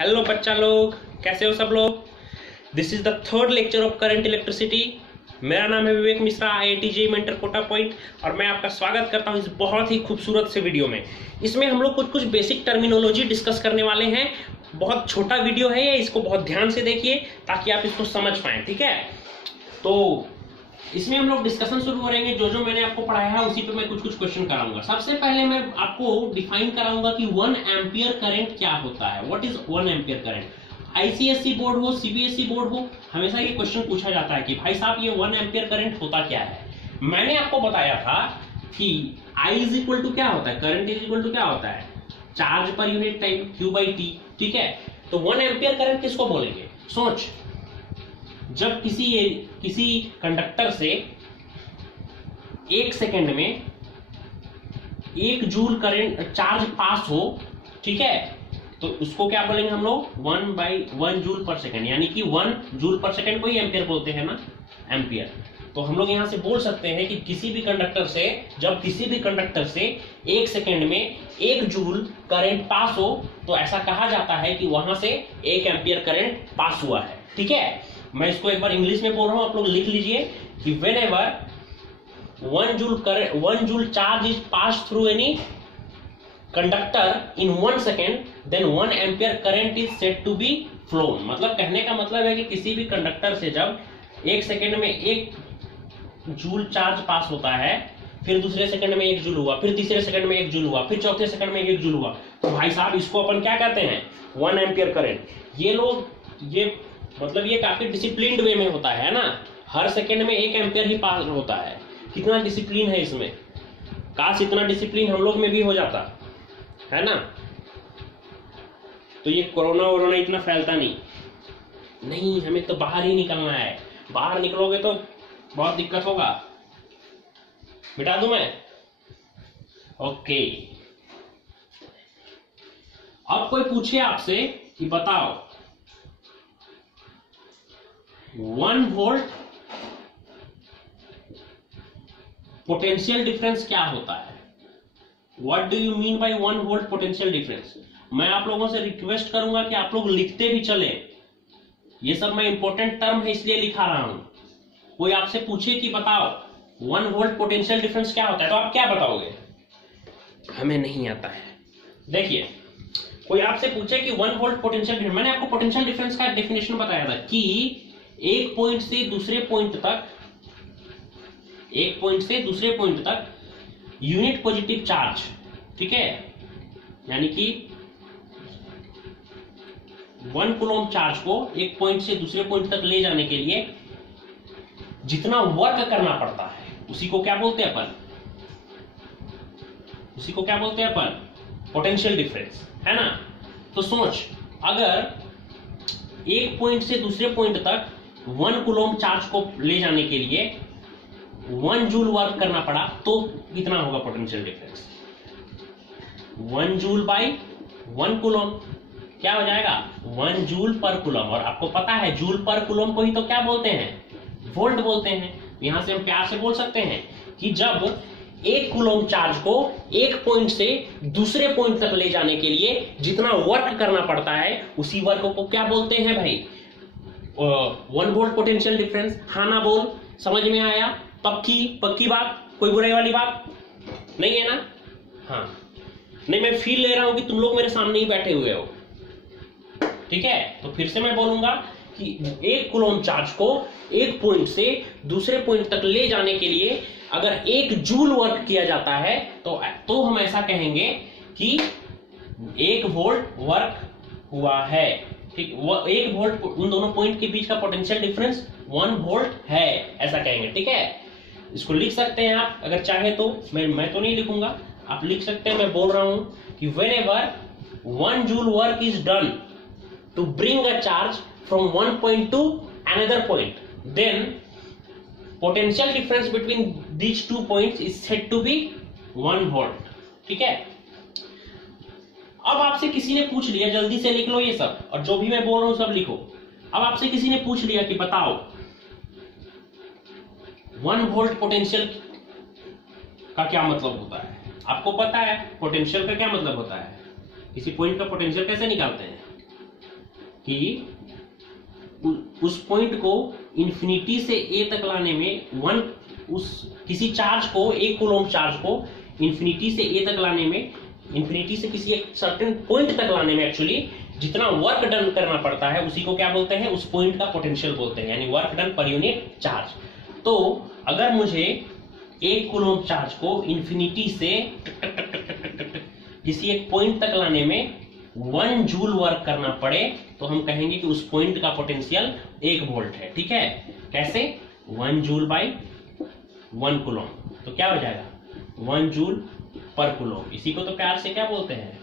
Hello बच्चा लोग, कैसे हो सब लोग। This is the third lecture of current electricity. मेरा नाम है Vivek Mishra, IIT JEE mentor Kota point, और मैं आपका स्वागत करता हूं इस बहुत ही खूबसूरत से वीडियो में। इसमें हम लोग कुछ बेसिक टर्मिनोलॉजी डिस्कस करने वाले हैं। बहुत छोटा वीडियो है ये, इसको बहुत ध्यान से देखिए ताकि आप इसको समझ पाएं, ठीक है। तो इसमें हम लोग डिस्कशन शुरू करेंगे। जो मैंने आपको पढ़ाया है उसी पे मैं कुछ क्वेश्चन कराऊंगा। सबसे पहले मैं आपको डिफाइन कराऊंगा कि 1 एम्पियर करंट क्या होता है। What is 1 ampere current. ICSE board हो, CBSE बोर्ड हो, हमेशा ये क्वेश्चन पूछा जाता है कि भाई साहब ये 1 एम्पियर करंट होता क्या है। मैंने आपको बताया था कि I इज इक्वल टू क्या होता है, करंट इज इक्वल टू क्या होता है, charge per unit time Q/T, ठीक है। तो 1 एम्पियर करंट किसको बोलेंगे। सोच, जब किसी कंडक्टर से 1 सेकेंड में 1 जूल करंट चार्ज पास हो, ठीक है, तो उसको क्या बोलेंगे हम लोग, 1/1 जूल पर सेकेंड, यानी कि 1 जूल पर सेकेंड को ही एम्पियर बोलते हैं ना, एम्पियर। तो हम लोग यहां से बोल सकते हैं कि जब किसी भी कंडक्टर से 1 सेकेंड में 1 जूल करंट पास हो, तो ऐसा कहा जाता है कि वहां से 1 एम्पियर करंट पास हुआ है, ठीक है। मैं इसको एक बार इंग्लिश में बोल रहा हूं, आप लोग लिख लीजिए कि whenever 1 joule charge is pass through any conductor in 1 second, then 1 ampere current is said to be flown. मतलब कहने का मतलब है कि किसी भी कंडक्टर से जब 1 सेकेंड में 1 जूल चार्ज पास होता है, फिर दूसरे सेकंड में 1 जूल हुआ, फिर तीसरे सेकंड में 1 जूल हुआ, फिर चौथे सेकंड में 1 जूल हुआ, तो भाई साहब इसको अपन क्या कहते हैं, 1 एम्पियर करंट। ये काफी डिसिप्लिन्ड वे में होता है ना। हर सेकंड में 1 एम्पियर ही पास होता है। कितना डिसिप्लिन है इसमें, काश इतना डिसिप्लिन हम लोग में भी हो जाता है ना, तो ये कोरोना इतना फैलता नहीं। हमें तो बाहर ही निकलना है। बाहर निकलोगे तो बहुत दिक्कत होगा। मिटा दूं मैं, ओके। अब कोई पूछे आपसे कि बताओ 1 वोल्ट पोटेंशियल डिफरेंस क्या होता है। What do you mean by 1 volt potential difference. मैं आप लोगों से रिक्वेस्ट करूंगा कि आप लोग लिखते भी चले। ये सब मैं इंपॉर्टेंट टर्म है इसलिए लिखा रहा हूं। कोई आपसे पूछे कि बताओ 1 वोल्ट पोटेंशियल डिफरेंस क्या होता है, तो आप क्या बताओगे, हमें नहीं आता है। देखिए, कोई आपसे पूछे कि 1 वोल्ट पोटेंशियल डिफरेंस, मैंने आपको पोटेंशियल डिफरेंस का डेफिनेशन बताया था कि एक पॉइंट से दूसरे पॉइंट तक यूनिट पॉजिटिव चार्ज, ठीक है, यानी कि 1 कूलम चार्ज को एक पॉइंट से दूसरे पॉइंट तक ले जाने के लिए जितना वर्क करना पड़ता है उसी को क्या बोलते हैं अपन, पोटेंशियल डिफरेंस, है ना। तो सोच, अगर एक पॉइंट से दूसरे पॉइंट तक 1 कूलम चार्ज को ले जाने के लिए 1 जूल वर्क करना पड़ा, तो कितना होगा potential difference, 1 joule by 1 coulomb, क्या हो जाएगा, 1 जूल पर कूलम। और आपको पता है जूल पर कूलम को ही तो क्या बोलते हैं, वोल्ट बोलते हैं। यहां से हम प्यार से बोल सकते हैं कि जब 1 कूलम चार्ज को एक पॉइंट से दूसरे पॉइंट तक ले जाने के लिए जितना वर्क करना पड़ता है उसी वर्क को क्या बोलते हैं भाई, 1 वोल्ट पोटेंशियल डिफरेंस। हाँ ना बोल, समझ में आया, पक्की बात, कोई बुराई वाली बात नहीं है ना। हाँ, नहीं, मैं फील ले रहा हूं कि तुम लोग मेरे सामने ही बैठे हुए हो, ठीक है। तो फिर से मैं बोलूंगा कि 1 कूलम चार्ज को एक पॉइंट से दूसरे पॉइंट तक ले जाने के लिए अगर 1 जूल वर्क किया जाता है तो हम ऐसा कहेंगे कि 1 वोल्ट वर्क हुआ है, ठीक। 1 वोल्ट, उन दोनों पॉइंट के बीच का पोटेंशियल डिफरेंस 1 वोल्ट है, ऐसा कहेंगे, ठीक है। इसको लिख सकते हैं आप अगर चाहे तो, मैं तो नहीं लिखूंगा, आप लिख सकते हैं। मैं बोल रहा हूं कि whenever 1 joule work is done to bring a charge from one point to another point, then potential difference between these 2 points is said to be 1 volt, ठीक है। अब आपसे किसी ने पूछ लिया, जल्दी से लिख लो ये सब, और जो भी मैं बोल रहा हूं सब लिखो। अब आपसे किसी ने पूछ लिया कि बताओ 1 वोल्ट पोटेंशियल का क्या मतलब होता है। आपको पता है पोटेंशियल का क्या मतलब होता है, किसी पॉइंट का पोटेंशियल कैसे निकालते हैं, कि उस पॉइंट को इंफिनिटी से ए तक लाने में किसी चार्ज को, एक कूलम चार्ज को इंफिनिटी से ए तक लाने में, इंफिनिटी से किसी एक सर्टेन पॉइंट तक लाने में एक्चुअली जितना वर्क डन करना पड़ता है उसी को क्या बोलते हैं, उस पॉइंट का पोटेंशियल बोलते हैं, यानी work done per unit charge. तो अगर मुझे एक कूलम चार्ज को इंफिनिटी से किसी एक पॉइंट तक लाने में 1 जूल वर्क करना पड़े तो हम कहेंगे कि उस पॉइंट का पोटेंशियल 1 वोल्ट है। ठीक है, कैसे? 1 जूल बाई 1 कूलम, तो क्या हो जाएगा 1 जूल पर कूलम। इसी को तो प्यार से क्या बोलते हैं,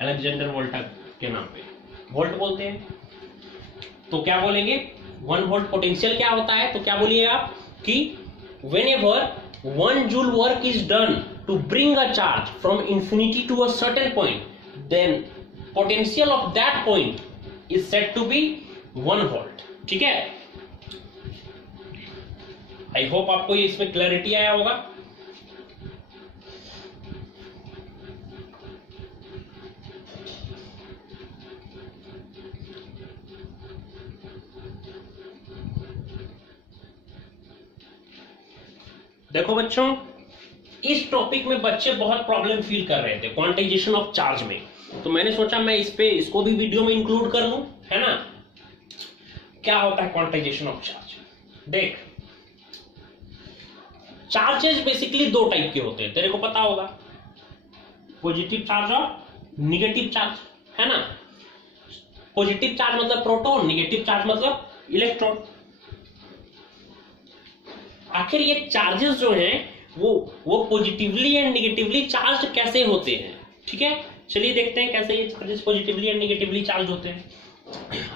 अलेक्जेंडर वोल्टा के नाम पे वोल्ट बोलते हैं। तो क्या बोलेंगे 1 वोल्ट पोटेंशियल क्या होता है, तो क्या बोलिए आप कि whenever 1 joule work is done to bring a charge from infinity to a certain point, then potential of that point is said to be 1 volt। ठीक है, आई होप आपको ये इसमें क्लैरिटी आया होगा। देखो बच्चों, इस टॉपिक में बच्चे बहुत प्रॉब्लम फील कर रहे थे क्वांटाइजेशन ऑफ चार्ज में, तो मैंने सोचा मैं इसको भी वीडियो में इंक्लूड कर लूं, है ना। क्या होता है क्वांटाइजेशन ऑफ चार्ज? देख, चार्जेस बेसिकली 2 टाइप के होते हैं, तेरे को पता होगा, पॉजिटिव चार्ज और निगेटिव चार्ज, है ना। पॉजिटिव चार्ज मतलब प्रोटॉन, निगेटिव चार्ज मतलब इलेक्ट्रॉन। आखिर ये चार्जेस जो हैं वो पॉजिटिवली एंड निगेटिवली चार्ज कैसे होते हैं? ठीक है, चलिए देखते हैं कैसे ये charges positively and negatively charge होते हैं।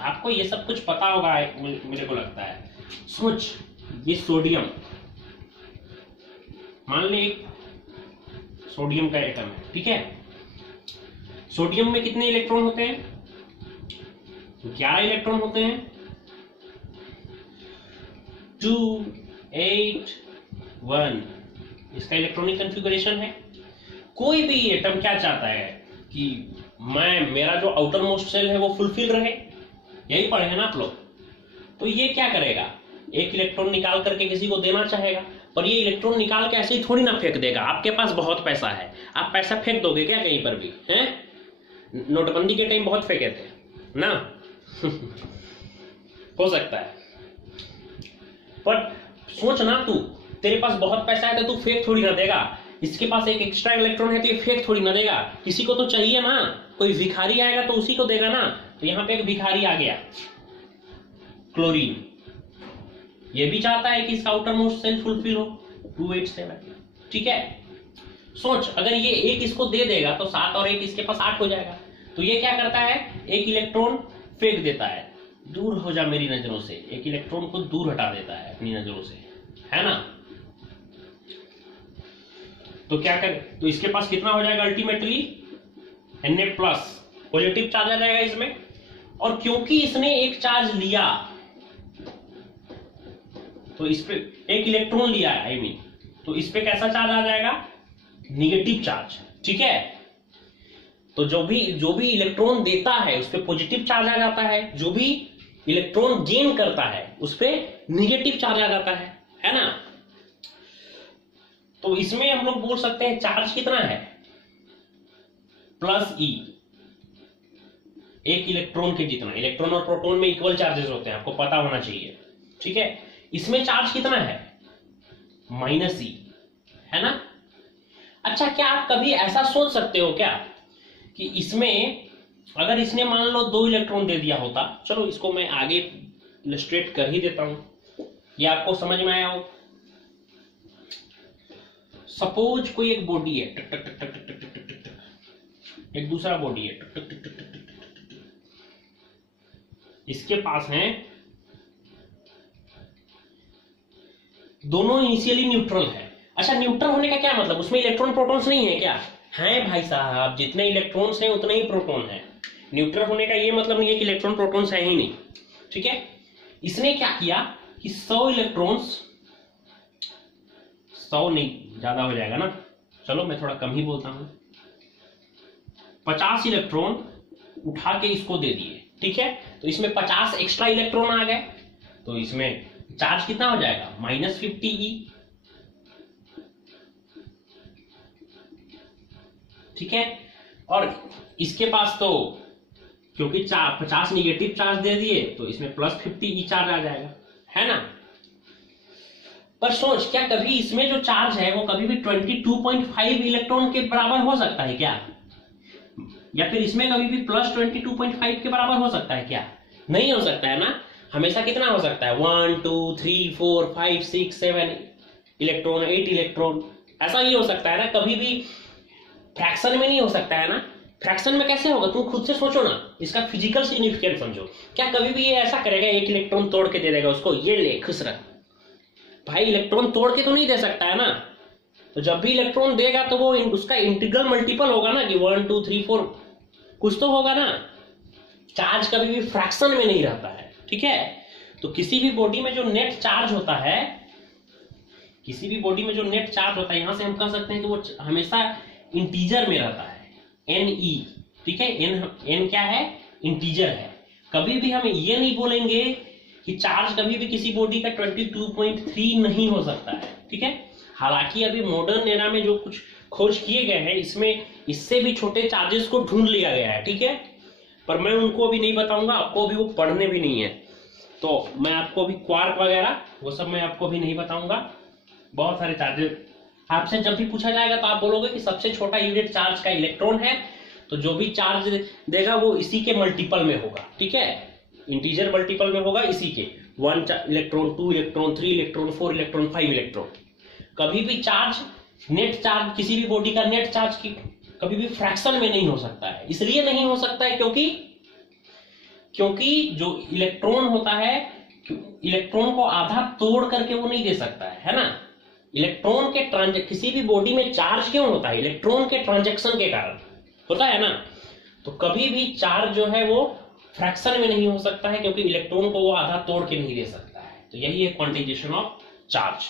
आपको ये सब कुछ पता होगा मेरे को लगता है। सोच, ये सोडियम, मान ले एक सोडियम का एटम है, ठीक है। सोडियम में कितने इलेक्ट्रॉन होते हैं? 11 इलेक्ट्रॉन होते हैं। 2 8 1 इसका इलेक्ट्रॉनिक कॉन्फ़िगरेशन है। कोई भी एटम क्या चाहता है कि मेरा जो आउटर मोस्ट सेल है वो फुलफिल रहे, यही पढ़े हैं ना आप लोग। तो ये क्या करेगा, एक इलेक्ट्रॉन निकाल करके किसी को देना चाहेगा, पर ये इलेक्ट्रॉन निकाल के ऐसे ही थोड़ी ना फेंक देगा। आपके पास बहुत पैसा है, आप पैसा फेंक दोगे क्या कहीं पर भी? हैं, नोटबंदी के टाइम बहुत फेंके थे ना हो सकता है, पर सोच ना, तू तेरे पास बहुत पैसा है तो तू फेंक थोड़ी ना देगा। इसके पास एक एक्स्ट्रा इलेक्ट्रॉन है तो ये फेंक थोड़ी ना देगा, किसी को तो चाहिए ना। कोई भिखारी आएगा तो उसी को देगा ना। तो यहां पे एक भिखारी आ गया, क्लोरीन, ये भी चाहता है कि इसका आउटर मोस्ट सेल फुलफिल हो, 287। ठीक है, सोच, अगर ये एक इसको दे देगा तो 7 और 1 इसके पास 8 हो जाएगा। तो ये क्या करता है, एक इलेक्ट्रॉन फेंक देता है, दूर हो जा मेरी नजरों से, एक इलेक्ट्रॉन को दूर हटा देता है अपनी नजरों से, है ना। तो क्या कर, तो इसके पास कितना हो जाएगा ultimately Na plus, positive charge आ जाएगा इसमें। और क्योंकि इसने एक चार्ज लिया तो इस पे एक इलेक्ट्रॉन लिया है, आई मीन, तो इस पे कैसा चार्ज आ जाएगा, निगेटिव चार्ज। ठीक है, तो जो भी इलेक्ट्रॉन देता है उस पे पॉजिटिव चार्ज आ जाता है, जो भी इलेक्ट्रॉन गेन करता है उस पे निगेटिव चार्ज आ जाता है ना। तो इसमें हम लोग बोल सकते हैं चार्ज कितना है, प्लस ई, एक इलेक्ट्रॉन के जितना। इलेक्ट्रॉन और प्रोटॉन में इक्वल चार्जेस होते हैं, आपको पता होना चाहिए। ठीक है, इसमें चार्ज कितना है, माइनस ई, है ना। अच्छा, क्या आप कभी ऐसा सोच सकते हो क्या कि इसमें अगर इसने मान लो 2 इलेक्ट्रॉन दे दिया होता, चलो इसको मैं आगे इलस्ट्रेट कर ही देता हूं, ये आपको समझ में आया हो। सपोज कोई एक बॉडी है, टक टक टक टक टक टक टक टक टक, एक दूसरा बॉडी है, टक टक टक टक टक टक टक टक, इसके पास हैं, दोनों इनिशियली न्यूट्रल है। अच्छा, न्यूट्रल होने का क्या मतलब, उसमें इलेक्ट्रॉन प्रोटॉन्स नहीं है क्या? है भाई साहब, जितने इलेक्ट्रॉन्स हैं उतने ही प्रोटॉन है। न्यूट्रल होने का ये मतलब नहीं है कि इलेक्ट्रॉन प्रोटॉन्स है ही नहीं। ठीक है, इसने क्या किया कि 100 इलेक्ट्रॉन्स, 100 नहीं, ज्यादा हो जाएगा ना, चलो मैं थोड़ा कम ही बोलता हूं, 50 इलेक्ट्रॉन उठा के इसको दे दिए। ठीक है, तो इसमें 50 एक्स्ट्रा इलेक्ट्रॉन आ गए, तो इसमें चार्ज कितना हो जाएगा -50e। ठीक है, और इसके पास तो क्योंकि 50 निगेटिव चार्ज दे दिए तो इसमें +50e चार्ज आ जाएगा, है ना। पर सोच, क्या कभी इसमें जो चार्ज है वो कभी भी 22.5 इलेक्ट्रॉन के बराबर हो सकता है क्या? या फिर इसमें कभी भी +22.5 के बराबर हो सकता है क्या? नहीं हो सकता है ना। हमेशा कितना हो सकता है 1 2 3 4 5 6 7 इलेक्ट्रॉन, 8 इलेक्ट्रॉन, ऐसा ही हो सकता है ना। कभी भी फ्रैक्शन में नहीं हो सकता है ना। फ्रैक्शन में कैसे होगा, तुम खुद से सोचो ना, इसका फिजिकल सिग्निफिकेंस समझो। क्या कभी भी ये ऐसा करेगा 1 इलेक्ट्रॉन तोड़ के दे देगा उसको, ये ले खुश रह? भाई इलेक्ट्रॉन तोड़ के तो नहीं दे सकता है ना। तो जब भी इलेक्ट्रॉन देगा तो वो उसका इंटीग्रल मल्टीपल होगा ना, कि 1 2 3 4 कुछ तो होगा ना। चार्ज कभी भी फ्रैक्शन में नहीं रहता है, ठीक है। तो किसी भी बॉडी में जो नेट चार्ज होता है, किसी भी बॉडी में जो नेट चार्ज होता है, यहां से हम कह सकते हैं कि वो हमेशा इंटीजर में रहता है, Ne, ठीक है। n क्या है, इंटीजर है। कभी भी हम ये नहीं बोलेंगे कि चार्ज कभी भी किसी बॉडी का 22.3 नहीं हो सकता है, ठीक है। हालांकि अभी मॉडर्न एरा में जो कुछ खोज किए गए हैं, इसमें इससे भी छोटे चार्जेस को ढूंढ लिया गया है, ठीक है। पर मैं उनको अभी नहीं बताऊंगा, आपको अभी वो पढ़ने भी नहीं है। तो मैं आपको अभी क्वार्क वगैरह वो सब मैं आपको भी नहीं बताऊंगा। बहुत सारे चार्जेस आपसे जब भी पूछा जाएगा तो आप बोलोगे कि सबसे छोटा यूनिट चार्ज का इलेक्ट्रॉन है, तो जो भी चार्ज देगा वो इसी के मल्टीपल में होगा, ठीक है। इंटीजर मल्टीपल में होगा इसी के, 1 electron, 2 electron, 3 electron, 4 electron, 5 electron. कभी भी चार्ज, नेट चार्ज, किसी भी बॉडी का नेट चार्ज की कभी भी फ्रैक्शन में नहीं हो सकता है। इसलिए नहीं हो सकता है क्योंकि जो इलेक्ट्रॉन होता है, इलेक्ट्रॉन को आधा तोड़ करके वो नहीं दे सकता है ना। इलेक्ट्रॉन के किसी भी बॉडी में चार्ज क्यों होता है, इलेक्ट्रॉन के ट्रांजैक्शन के कारण होता है ना। तो कभी भी चार्ज जो है वो फ्रैक्शन में नहीं हो सकता है, क्योंकि इलेक्ट्रॉन को वो आधा तोड़ के नहीं दे सकता है। तो यही है क्वांटाइजेशन ऑफ चार्ज।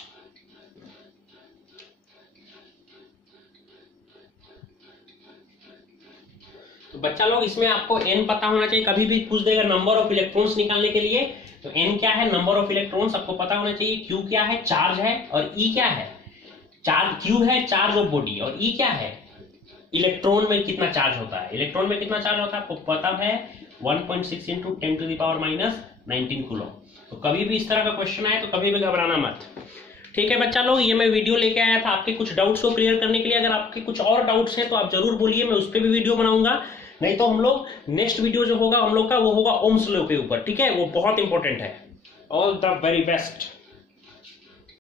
तो बच्चा लोग, इसमें आपको n पता होना चाहिए। कभी भी पूछ देगा नंबर ऑफ इलेक्ट्रॉन्स निकालने के लिए, तो n क्या है, नंबर ऑफ इलेक्ट्रॉन्स आपको पता होना चाहिए। q क्या है, चार्ज है, और e क्या है, चार्ज। q है चार्ज ऑफ बॉडी, और e क्या है, इलेक्ट्रॉन में कितना चार्ज होता है। इलेक्ट्रॉन में कितना चार्ज होता है आपको पता है, 1.6 × 10⁻⁻19 कूलम। तो कभी भी इस तरह का क्वेश्चन आए तो कभी भी घबराना मत, ठीक है बच्चा लोग। ये मैं वीडियो लेके आया था आपके कुछ डाउट्स को क्लियर करने के लिए। अगर आपके कुछ और डाउट्स हैं तो आप जरूर बोलिए, मैं उस पर भी वीडियो बनाऊंगा। नहीं तो हम लोग नेक्स्ट वीडियो जो होगा हम लोग का, वो होगा ओम्स लॉ के ऊपर, ठीक है। वो बहुत इंपॉर्टेंट है। All the very best.